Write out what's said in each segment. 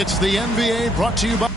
It's the NBA brought to you by...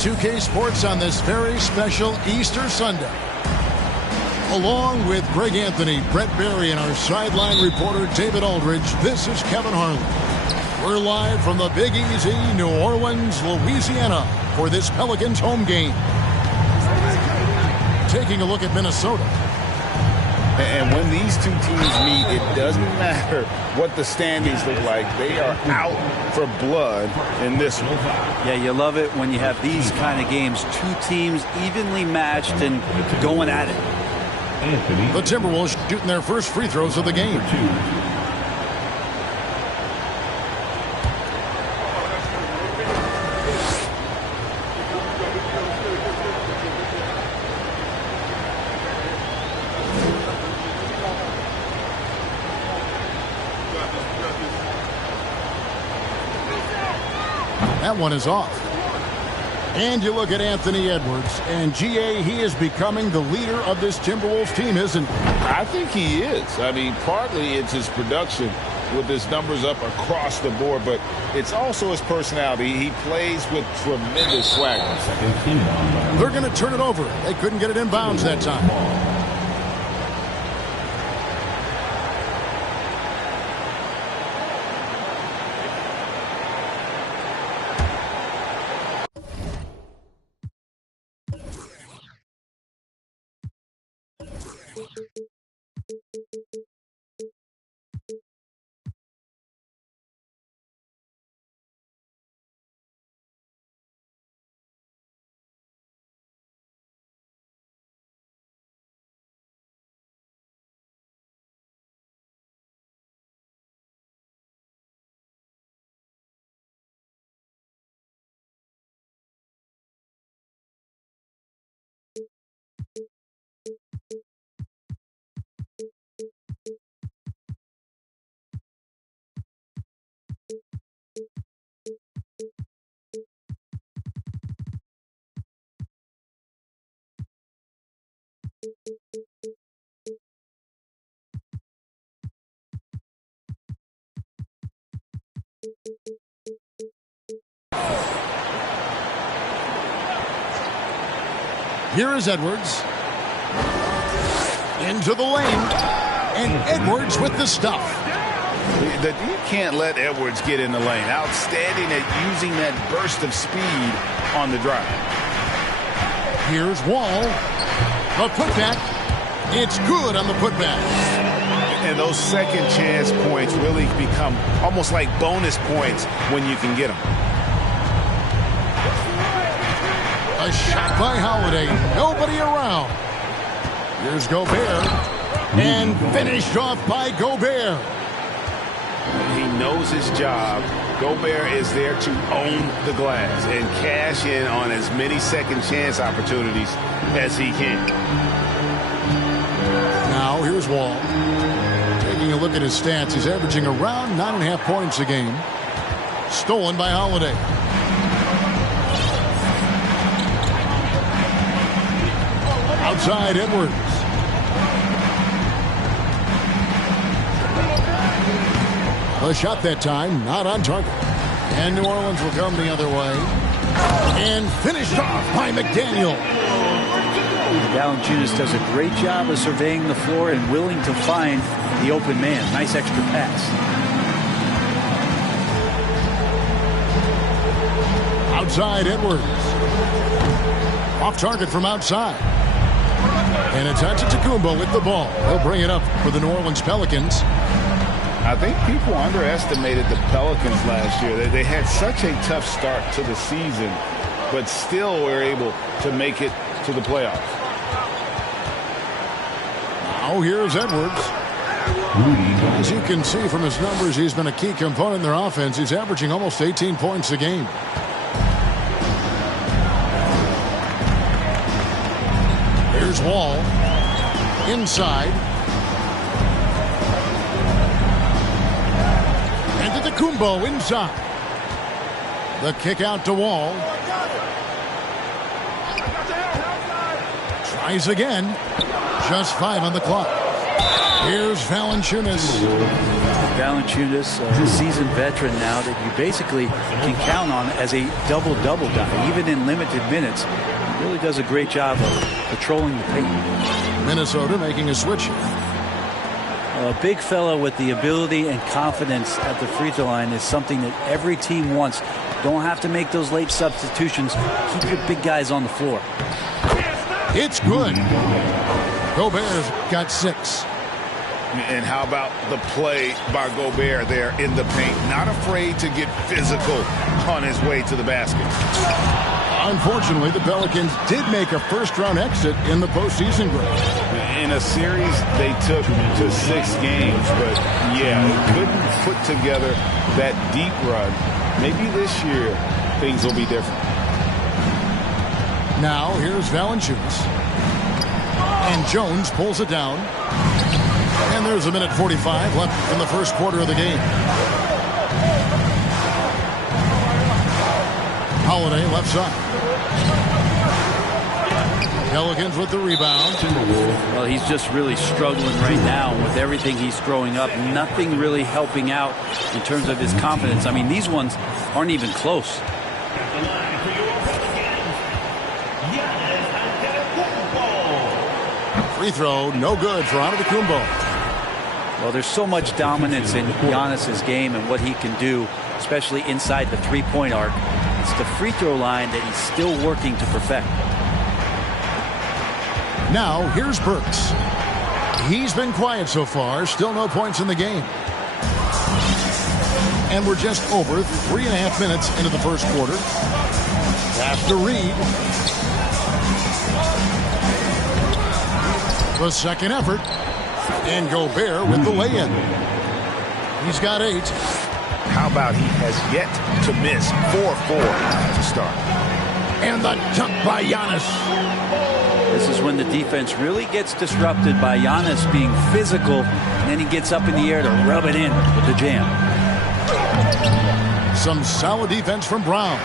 .2K Sports on this very special Easter Sunday. Along with Greg Anthony, Brett Barry, and our sideline reporter David Aldridge, this is Kevin Harlan. We're live from the Big Easy, New Orleans, Louisiana, for this Pelicans home game. Taking a look at Minnesota. And when these two teams meet, it doesn't matter what the standings look like. They are out for blood in this one. Yeah, you love it when you have these kind of games. Two teams evenly matched and going at it. The Timberwolves shooting their first free throws of the game. That one is off. And you look at Anthony Edwards, and GA, he is becoming the leader of this Timberwolves team, isn't he? I think he is. I mean, partly it's his production with his numbers up across the board, but it's also his personality. He plays with tremendous swagger. They're going to turn it over. They couldn't get it in bounds that time. Here is Edwards. Into the lane. And Edwards with the stuff. You can't let Edwards get in the lane. Outstanding at using that burst of speed on the drive. Here's Wall. The putback. It's good on the putback. And those second chance points really become almost like bonus points when you can get them. A shot by Holiday. Nobody around. Here's Gobert. And finished off by Gobert. He knows his job. Gobert is there to own the glass and cash in on as many second chance opportunities as he can. Now here's Wall. Taking a look at his stats, he's averaging around 9.5 points a game. Stolen by Holiday. Outside Edwards. The shot that time, not on target. And New Orleans will come the other way. And finished off by McDaniel. Valanciunas does a great job of surveying the floor and willing to find the open man. Nice extra pass. Outside Edwards. Off target from outside. And it's Antetokounmpo with the ball. He'll bring it up for the New Orleans Pelicans. I think people underestimated the Pelicans last year. They had such a tough start to the season, but still were able to make it to the playoffs. Now here's Edwards. As you can see from his numbers, he's been a key component in their offense. He's averaging almost 18 points a game. Here's Wall. Inside. Antetokounmpo inside. The kick out to Wall. Tries again. Just 5 on the clock. Here's Valanciunas. Valanciunas, a seasoned veteran now that you basically can count on as a double-double guy, even in limited minutes. He really does a great job of patrolling the paint. Minnesota making a switch. A big fella with the ability and confidence at the free throw line is something that every team wants. Don't have to make those late substitutions. Keep your big guys on the floor. It's good. Gobert's got 6. And how about the play by Gobert there in the paint? Not afraid to get physical on his way to the basket. Unfortunately, the Pelicans did make a first-round exit in the postseason break. In a series they took to 6 games, but yeah, they couldn't put together that deep run. Maybe this year things will be different. Now here's Valanciunas. And Jones pulls it down. And there's a minute 45 left in the first quarter of the game. Holiday left side. Pelicans with the rebound. Well, he's just really struggling right now with everything he's throwing up. Nothing really helping out in terms of his confidence. I mean, these ones aren't even close. Free throw, no good for Antetokounmpo. Well, there's so much dominance in Giannis's game and what he can do, especially inside the three-point arc. It's the free throw line that he's still working to perfect. Now, here's Burks. He's been quiet so far. Still no points in the game. And we're just over 3.5 minutes into the first quarter. Pass to Reed. The second effort. And Gobert with the lay-in. He's got 8. How about he has yet to miss 4-4 to start. And the dunk by Giannis. This is when the defense really gets disrupted by Giannis being physical, and then he gets up in the air to rub it in with the jam. Some solid defense from Brown.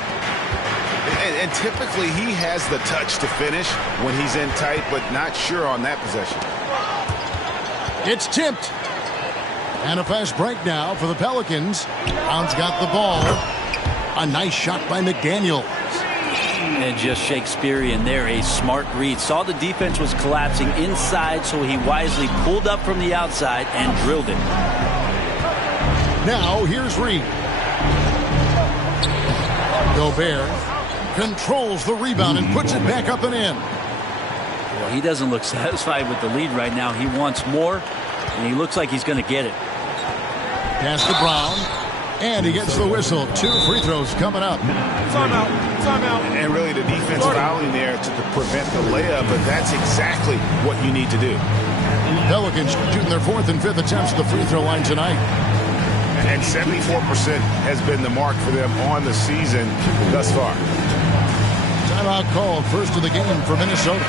And typically he has the touch to finish when he's in tight, but not sure on that possession. It's tipped. And a fast break now for the Pelicans. Brown's got the ball. A nice shot by McDaniel. And just Shakespearean there, a smart read. Saw the defense was collapsing inside, so he wisely pulled up from the outside and drilled it. Now here's Reed. Gobert controls the rebound and puts it back up and in. Well, he doesn't look satisfied with the lead right now. He wants more, and he looks like he's going to get it. Pass to Brown, and he gets the whistle. 2 free throws coming up. Timeout. And really the defense fouling there to prevent the layup, but that's exactly what you need to do. Pelicans shooting their 4th and 5th attempts at the free throw line tonight. And 74% has been the mark for them on the season thus far. Timeout called, first of the game for Minnesota.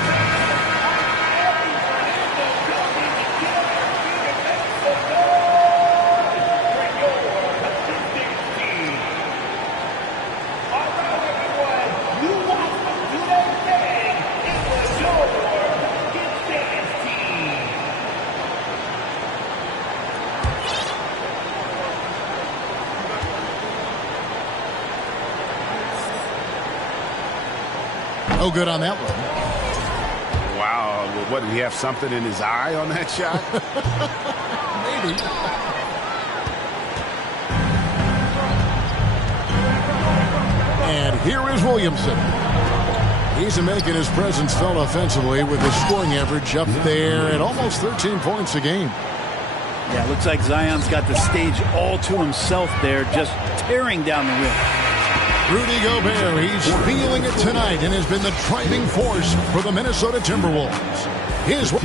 No good on that one. Wow. What, did he have something in his eye on that shot? Maybe. And here is Williamson. He's making his presence felt offensively with his scoring average up there at almost 13 points a game. Yeah, it looks like Zion's got the stage all to himself there, just tearing down the rim. Rudy Gobert, he's feeling it tonight and has been the driving force for the Minnesota Timberwolves. Here's what...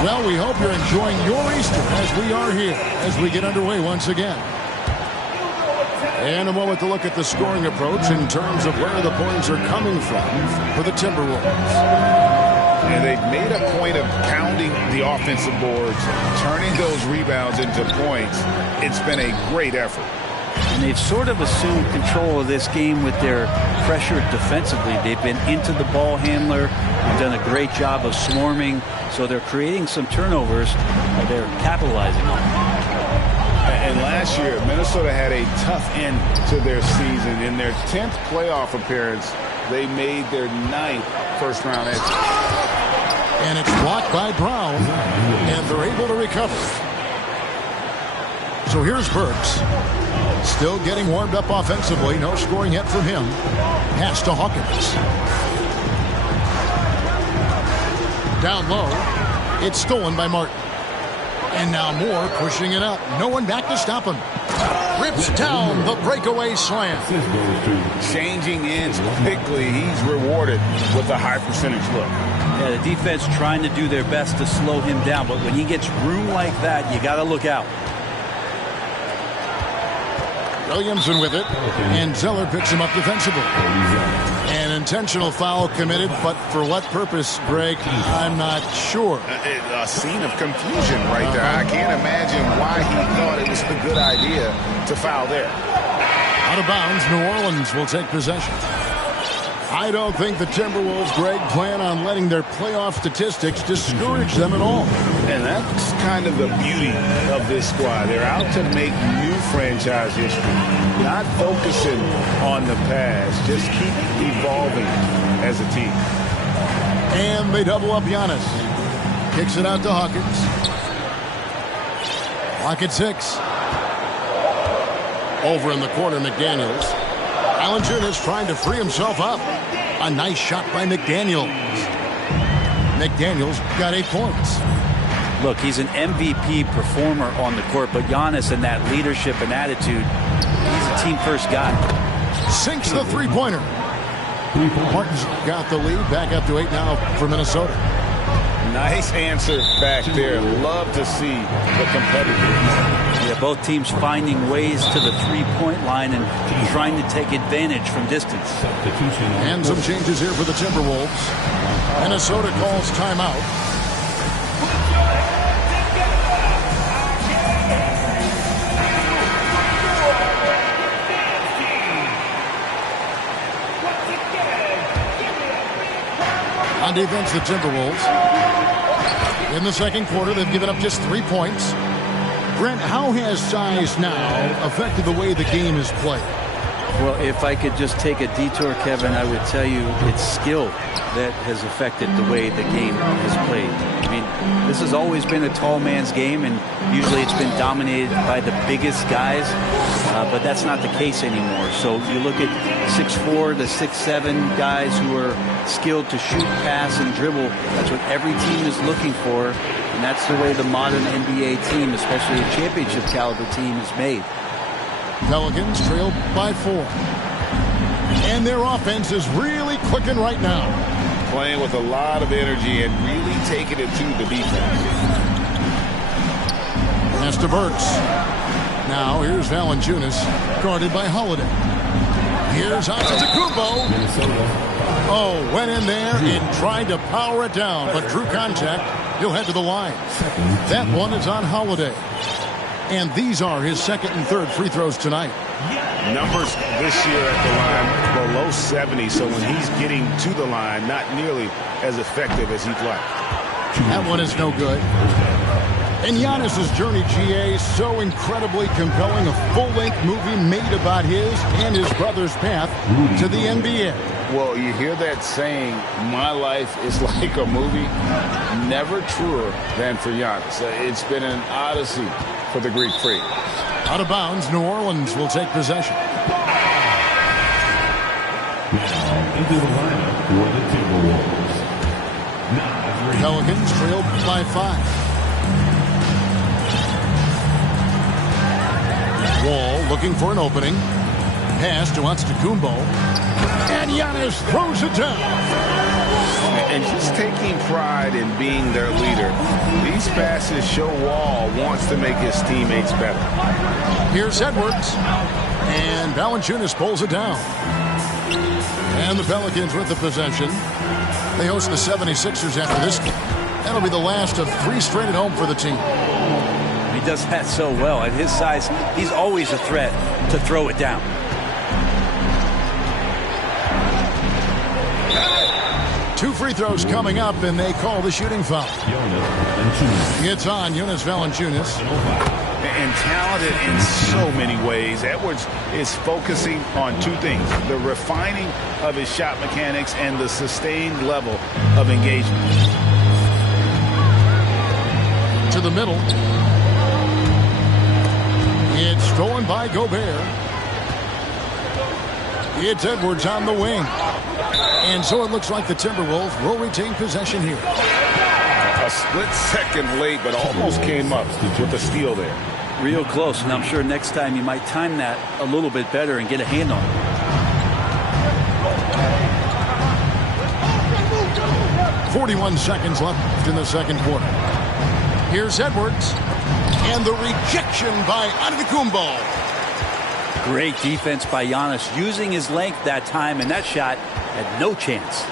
Well, we hope you're enjoying your Easter as we are here, as we get underway once again. And a moment to look at the scoring approach in terms of where the points are coming from for the Timberwolves. And they've made a point of pounding the offensive boards, turning those rebounds into points. It's been a great effort. And they've sort of assumed control of this game with their pressure defensively. They've been into the ball handler. They've done a great job of swarming. So they're creating some turnovers that they're capitalizing on. And last year, Minnesota had a tough end to their season. In their 10th playoff appearance, they made their 9th first-round exit. And it's blocked by Brown, and they're able to recover. So here's Burks. Still getting warmed up offensively. No scoring yet from him. Pass to Hawkins. Down low. It's stolen by Martin. And now Moore pushing it up. No one back to stop him. Rips down the breakaway slam. Changing ends quickly. He's rewarded with a high percentage look. Yeah, the defense trying to do their best to slow him down. But when he gets room like that, you got to look out. Williamson with it. And Zeller picks him up defensively. An intentional foul committed, but for what purpose, Greg? I'm not sure. A scene of confusion right there. I can't imagine why he thought it was a good idea to foul there. Out of bounds, New Orleans will take possession. I don't think the Timberwolves, Greg, plan on letting their playoff statistics discourage them at all. And that's kind of the beauty of this squad. They're out to make new franchise history, not focusing on the past, just keep evolving as a team. And they double up Giannis. Kicks it out to Hawkins. Clock at 6. Over in the corner, McDaniels. Valanciunas trying to free himself up. A nice shot by McDaniels. McDaniels got 8 points. Look, he's an MVP performer on the court, but Giannis and that leadership and attitude, he's a team-first guy. Sinks the three-pointer. Martin's got the lead. Back up to 8 now for Minnesota. Nice answer back there. Love to see the competitiveness. Yeah, both teams finding ways to the three-point line and trying to take advantage from distance. And some changes here for the Timberwolves. Minnesota calls timeout. On defense, the Timberwolves. In the second quarter, they've given up just 3 points. Brent, how has size now affected the way the game is played? Well, if I could just take a detour, Kevin, I would tell you it's skill that has affected the way the game has played. I mean, this has always been a tall man's game, and usually it's been dominated by the biggest guys, but that's not the case anymore. So you look at 6'4" to 6'7" guys who are skilled to shoot, pass, and dribble. That's what every team is looking for, and that's the way the modern NBA team, especially a championship caliber team, is made. Pelicans trailed by 4. And their offense is really clicking right now. Playing with a lot of energy and really taking it to the defense. Pass to Burks. Now here's Valanciunas, guarded by Holiday. Here's Antetokounmpo. Oh, went in there and tried to power it down, but drew contact. He'll head to the line. That one is on Holiday. And these are his second and third free throws tonight. Numbers this year at the line below 70, so when he's getting to the line, not nearly as effective as he'd like. That one is no good. And Giannis's journey, GA, so incredibly compelling. A full-length movie made about his and his brother's path to the NBA. Well, you hear that saying, my life is like a movie. Never truer than for Giannis. It's been an odyssey for the Greek freak. Out of bounds, New Orleans will take possession. Now into the lineup for the Timberwolves. Pelicans trail by 5. Wall looking for an opening. Pass to Antetokounmpo. And Giannis throws it down. And he's taking pride in being their leader. These passes show Wall wants to make his teammates better. Here's Edwards. And Valanciunas pulls it down. And the Pelicans with the possession. They host the 76ers after this game. That'll be the last of 3 straight at home for the team. He does that so well. At his size, he's always a threat to throw it down. Two free throws coming up, and they call the shooting foul. It's on Jonas Valanciunas. And talented in so many ways. Edwards is focusing on 2 things: the refining of his shot mechanics and the sustained level of engagement. To the middle. It's stolen by Gobert. It's Edwards on the wing. And so it looks like the Timberwolves will retain possession here. A split second late, but almost came up with a steal there. Real close, and I'm sure next time you might time that a little bit better and get a hand on it. 41 seconds left in the second quarter. Here's Edwards. And the rejection by Antetokounmpo. Great defense by Giannis, using his length that time, and that shot had no chance.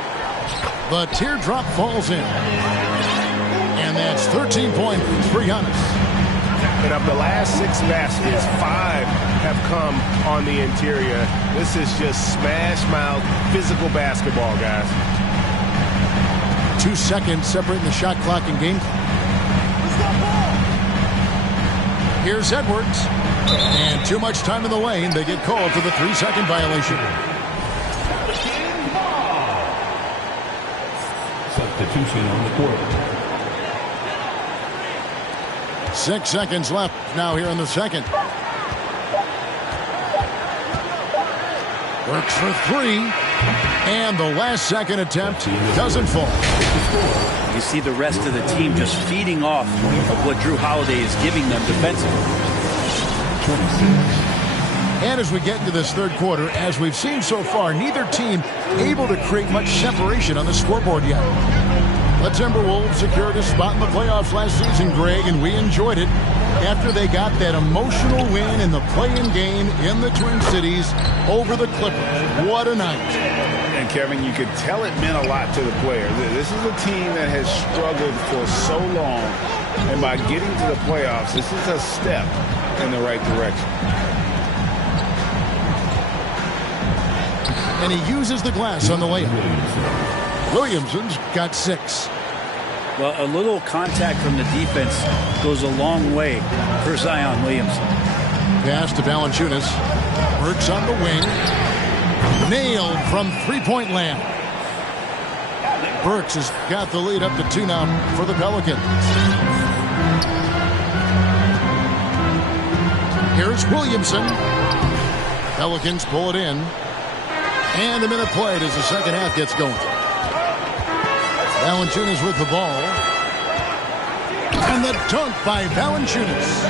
The teardrop falls in. And that's 13 points for Giannis. And of the last 6 baskets, 5 have come on the interior. This is just smash mouth physical basketball, guys. 2 seconds separating the shot clock and game clock. Here's Edwards. And too much time in the lane. They get called for the 3-second violation. Substitution on the court. 6 seconds left now here in the second. Works for 3. And the last second attempt doesn't fall. You see the rest of the team just feeding off of what Jrue Holiday is giving them defensively. 26. And as we get into this third quarter, as we've seen so far, neither team able to create much separation on the scoreboard yet. The Timberwolves secured a spot in the playoffs last season, Greg, and we enjoyed it after they got that emotional win in the play-in game in the Twin Cities over the Clippers. What a night. And Kevin, you could tell it meant a lot to the players. This is a team that has struggled for so long, and by getting to the playoffs, this is a step in the right direction. And he uses the glass on the layup. Williamson's got 6. Well, a little contact from the defense goes a long way for Zion Williamson. Pass to Valanciunas. Works on the wing. Nailed from three-point land. Burks has got the lead up to 2 now for the Pelicans. Here's Williamson. Pelicans pull it in. And a minute played as the second half gets going. Valanciunas with the ball. And the dunk by Valanciunas.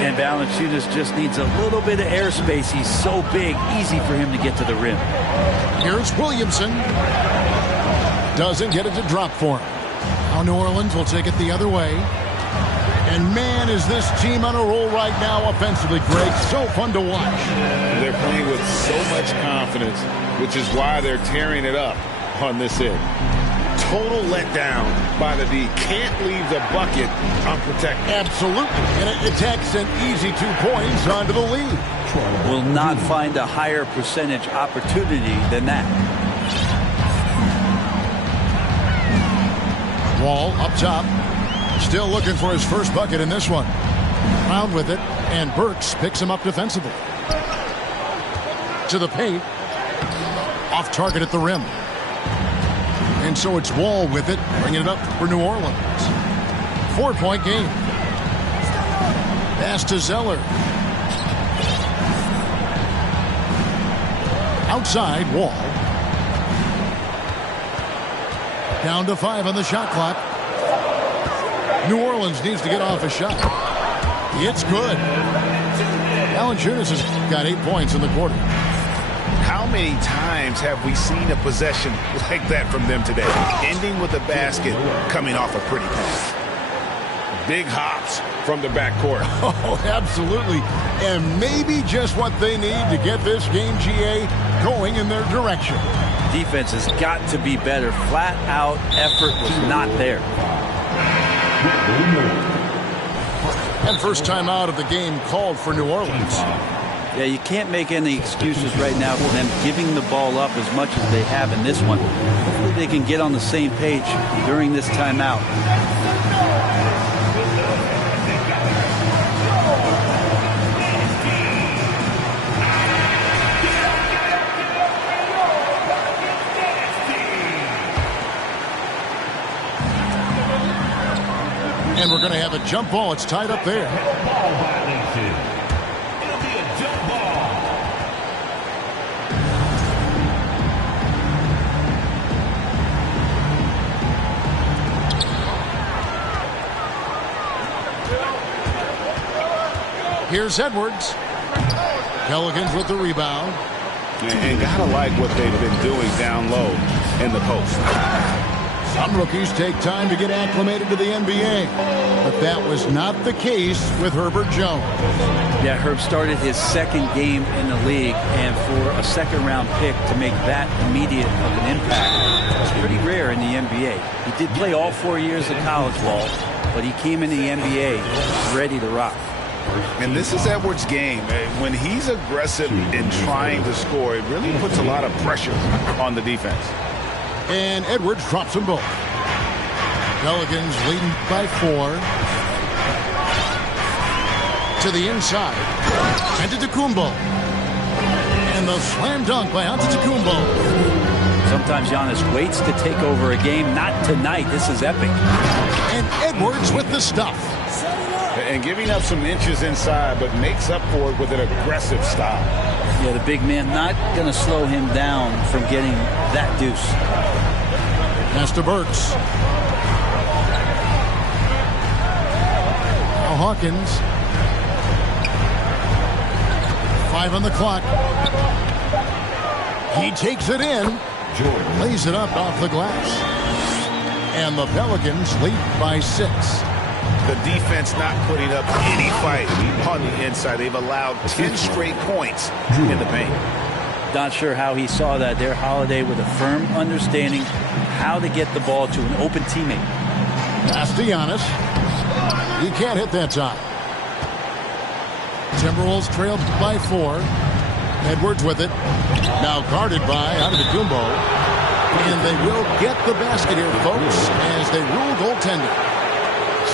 And Valanciunas just needs a little bit of airspace. He's so big, easy for him to get to the rim. Here's Williamson. Doesn't get it to drop for him. Now New Orleans will take it the other way. And man, is this team on a roll right now offensively, Greg. So fun to watch. They're playing with so much confidence, which is why they're tearing it up on this end. Total letdown by the D. Can't leave the bucket unprotected. Absolutely. And it takes an easy 2 points onto the lead. Will not find a higher percentage opportunity than that. Wall up top. Still looking for his first bucket in this one. Brown with it, and Burks picks him up defensively. To the paint. Off target at the rim. And so it's Wall with it, bringing it up for New Orleans. 4-point game. Pass to Zeller. Outside, Wall. Down to 5 on the shot clock. New Orleans needs to get off a shot. It's good. Valanciunas has got 8 points in the quarter. How many times have we seen a possession like that from them today? Ending with a basket, coming off a pretty pass. Big hops from the backcourt. Oh, absolutely. And maybe just what they need to get this game, GA, going in their direction. Defense has got to be better. Flat out effort was not there. And first time out of the game called for New Orleans. Yeah, you can't make any excuses right now for them giving the ball up as much as they have in this one. Hopefully they can get on the same page during this timeout. And we're going to have a jump ball. It's tied up there. Ball violation. It'll be a jump ball. Here's Edwards. Pelicans with the rebound. And gotta like what they've been doing down low in the post. Some rookies take time to get acclimated to the NBA, but that was not the case with Herbert Jones. Yeah, Herb started his second game in the league, and for a second-round pick to make that immediate of an impact, it's pretty rare in the NBA. He did play all 4 years of college ball, but he came in the NBA ready to rock. And this is Edwards' game. When he's aggressive in trying to score, it really puts a lot of pressure on the defense. And Edwards drops them both. Pelicans leading by 4. To the inside. Antetokounmpo. And the slam dunk by Antetokounmpo. Sometimes Giannis waits to take over a game. Not tonight. This is epic. And Edwards with the stuff. And giving up some inches inside, but makes up for it with an aggressive stop. Yeah, the big man not going to slow him down from getting that deuce. Pass to Burks. Now Hawkins. 5 on the clock. He takes it in. Lays it up off the glass. And the Pelicans lead by 6. The defense not putting up any fight on the inside. They've allowed 10 straight points in the paint. Not sure how he saw that there. Holiday with a firm understanding how to get the ball to an open teammate. Pass to Giannis. He can't hit that time. Timberwolves trailed by 4. Edwards with it. Now guarded by Antetokounmpo. And they will get the basket here, folks, as they rule goaltending.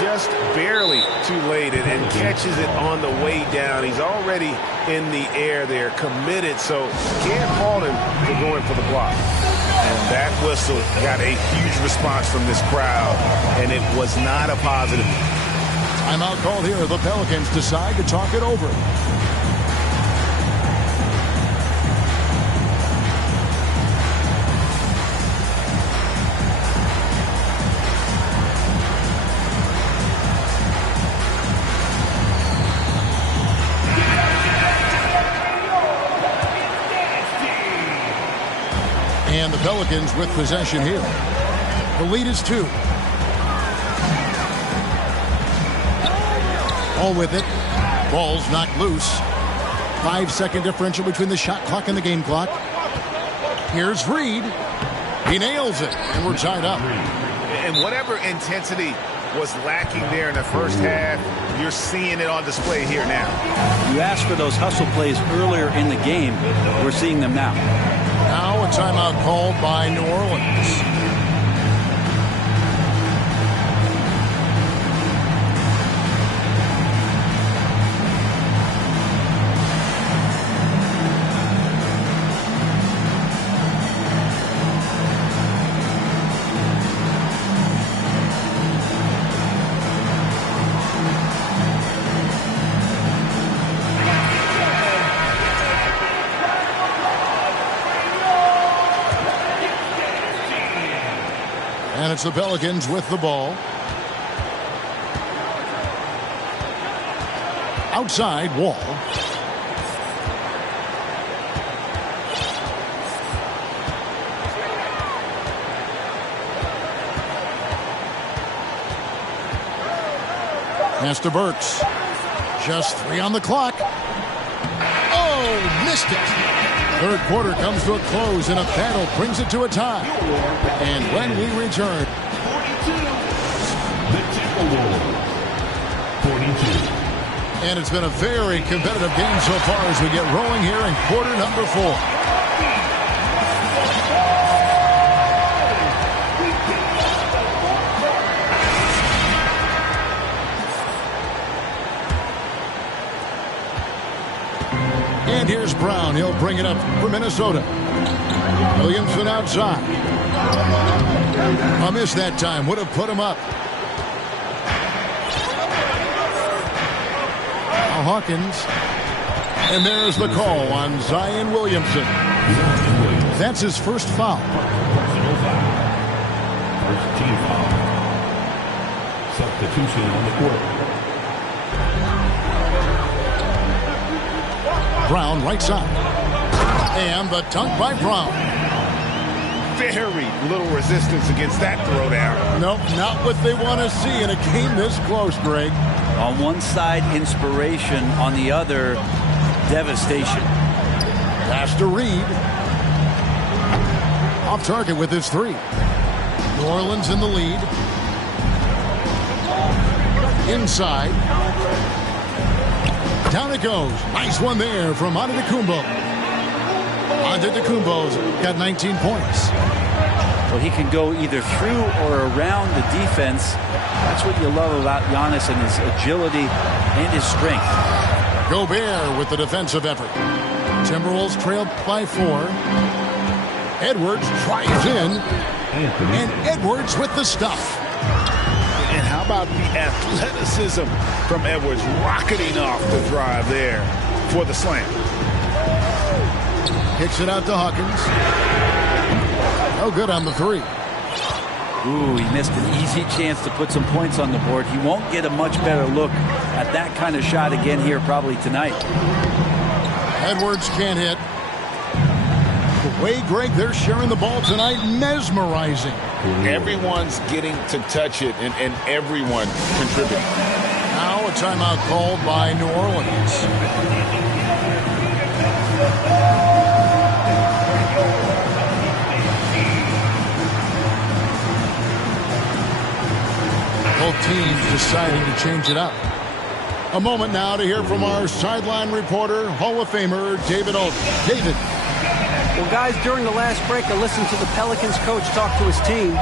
Just barely too late and catches it on the way down. He's already in the air there, committed, so can't fault him for going for the block. And that whistle got a huge response from this crowd, and it was not a positive. Timeout called here. The Pelicans decide to talk it over. And the Pelicans with possession here. The lead is 2. All with it. Ball's knocked loose. 5-second differential between the shot clock and the game clock. Here's Reed. He nails it, and we're tied up. And whatever intensity was lacking there in the first half, you're seeing it on display here now. You asked for those hustle plays earlier in the game. We're seeing them now. Now a timeout called by New Orleans. And it's the Pelicans with the ball. Outside, Wall. Pass to Burks. Just 3 on the clock. Oh, missed it. Third quarter comes to a close, and a battle brings it to a tie. And when we return, 42. The Timberwolves. 42. And it's been a very competitive game so far as we get rolling here in quarter number 4. And here's Brown. He'll bring it up for Minnesota. Williamson outside. A miss that time. Would have put him up. Now Hawkins. And there's the call on Zion Williamson. That's his first foul. First team foul. Substitution on the court. Brown right side. And the dunk by Brown. Very little resistance against that throwdown. Nope, not what they want to see in a game this close, Greg. On one side, inspiration. On the other, devastation. Pass to Reed. Off target with his 3. New Orleans in the lead. Inside. Down it goes. Nice one there from Antetokounmpo. Antetokounmpo's got 19 points. Well, he can go either through or around the defense. That's what you love about Giannis and his agility and his strength. Gobert with the defensive effort. Timberwolves trailed by 4. Edwards tries in. And Edwards with the stuff. And how about the athleticism from Edwards rocketing off the drive there for the slam. Kicks it out to Hawkins. No good on the 3. Ooh, he missed an easy chance to put some points on the board. He won't get a much better look at that kind of shot again here probably tonight. Edwards can't hit. The way, Greg, they're sharing the ball tonight, mesmerizing. Everyone's getting to touch it, and everyone contributing. Now a timeout called by New Orleans. Both teams deciding to change it up. A moment now to hear from our sideline reporter, Hall of Famer David Aldridge. David. Well, guys, during the last break, I listened to the Pelicans coach talk to his team.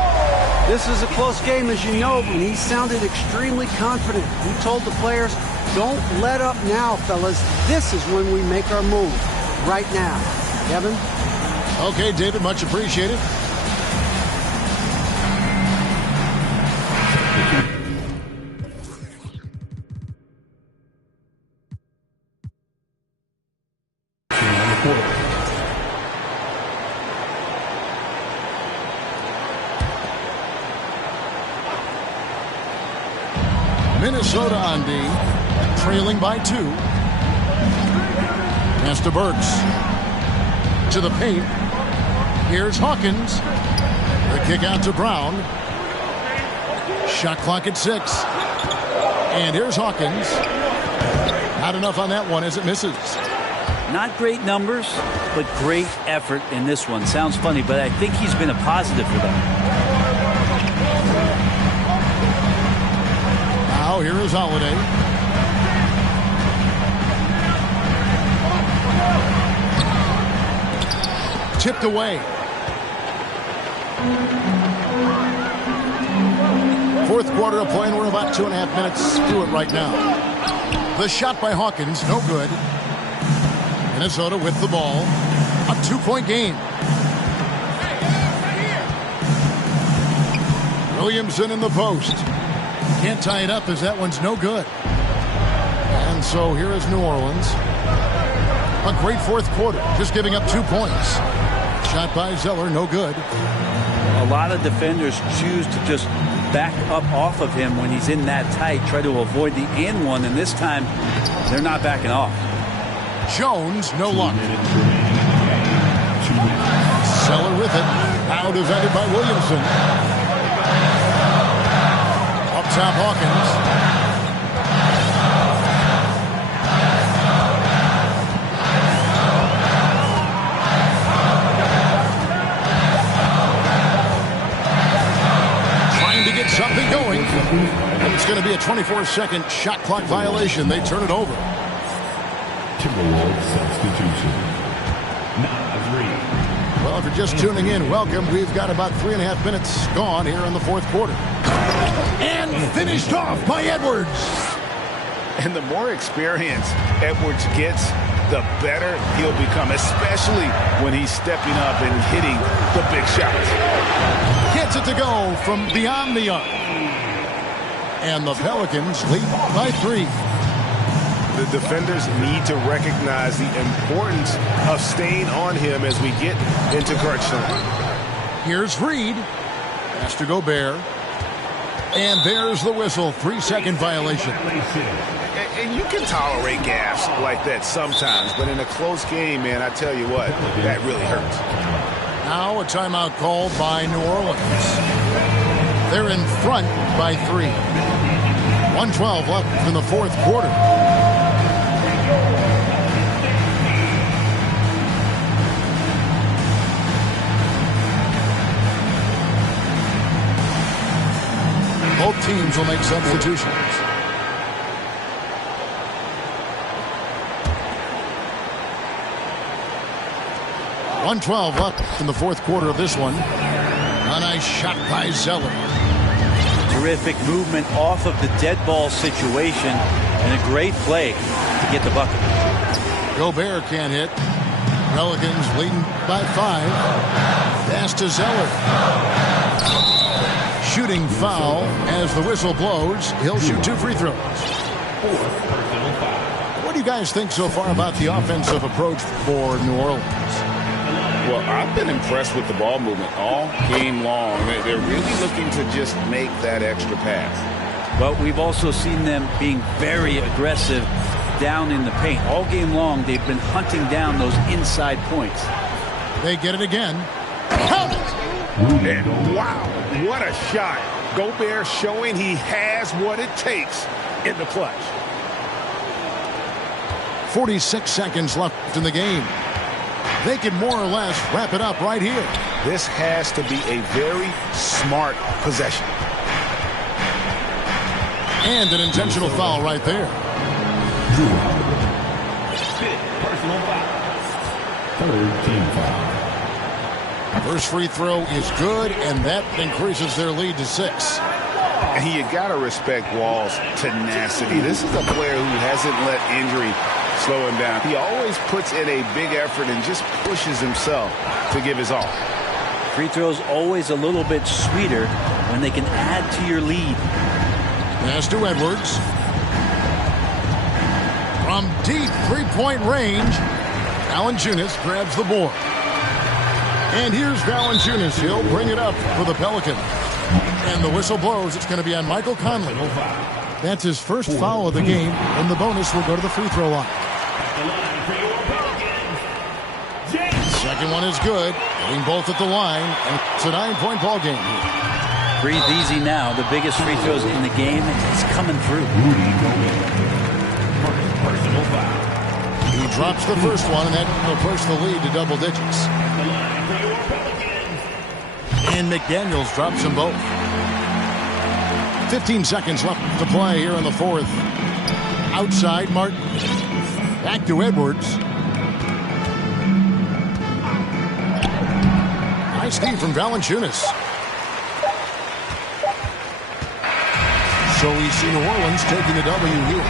This is a close game, as you know, but he sounded extremely confident. He told the players, don't let up now, fellas. This is when we make our move. Right now. Kevin? Okay, David, much appreciated. Minnesota on D, trailing by 2. Pass to Burks. To the paint. Here's Hawkins. The kick out to Brown. Shot clock at 6. And here's Hawkins. Not enough on that one as it misses. Not great numbers, but great effort in this one. Sounds funny, but I think he's been a positive for them. Now here is Holiday. Tipped away. Fourth quarter of play, and we're about 2.5 minutes through it right now. The shot by Hawkins, no good. Minnesota with the ball. A 2-point game. Williamson in the post. Can't tie it up as that one's no good. And so here is New Orleans. A great fourth quarter, just giving up 2 points. shot by Zeller, no good. A lot of defenders choose to just back up off of him when he's in that tight, try to avoid the and one, and this time they're not backing off. Jones, no luck. Zeller with it. Now defended by Williamson. Up top, Hawkins. Something going. And it's going to be a 24-second shot clock violation. They turn it over. Timberwolves substitution. Now 3. Well, if you're just tuning in, welcome. We've got about 3.5 minutes gone here in the fourth quarter. And finished off by Edwards. And the more experience Edwards gets, the better he'll become, especially when he's stepping up and hitting the big shots. Gets it to go from beyond the arc. And the Pelicans lead by 3. The defenders need to recognize the importance of staying on him as we get into crunch time. Here's Reed. Has to Gobert. And there's the whistle. 3-second violation. And you can tolerate gaffes like that sometimes, but in a close game, man, I tell you what, that really hurts. Now a timeout called by New Orleans. They're in front by 3. 1:12 left in the fourth quarter. Both teams will make substitutions. .112 left in the fourth quarter of this one. A nice shot by Zeller. Terrific movement off of the dead ball situation and a great play to get the bucket. Gobert can't hit. Pelicans leading by 5. Pass to Zeller. Shooting foul as the whistle blows. He'll shoot 2 free throws. What do you guys think so far about the offensive approach for New Orleans? Well, I've been impressed with the ball movement all game long. They're really looking to just make that extra pass. But we've also seen them being very aggressive down in the paint. All game long, they've been hunting down those inside points. They get it again. Count it! And wow, what a shot. Gobert showing he has what it takes in the clutch. 46 seconds left in the game. They can more or less wrap it up right here. This has to be a very smart possession. And an intentional foul right there. Personal foul. 3rd team foul. First free throw is good, and that increases their lead to 6. And you got to respect Wall's tenacity. This is a player who hasn't let injury slow him down. He always puts in a big effort and just pushes himself to give his all. Free throws always a little bit sweeter when they can add to your lead. Pass to Edwards. From deep three-point range, Valanciunas grabs the board. And here's Valanciunas. He'll bring it up for the Pelicans. And the whistle blows. It's going to be on Michael Conley. That's his first foul of the game, and the bonus will go to the free throw line. Second one is good. Getting both at the line, and it's a 9-point ball game. Breathe easy now. The biggest free throws in the game is coming through. He drops the first one, and that will push the lead to double digits. And McDaniels drops them both. 15 seconds left to play here in the fourth. Outside, Martin. Back to Edwards. Nice D from Valanciunas. So we see New Orleans taking the W here.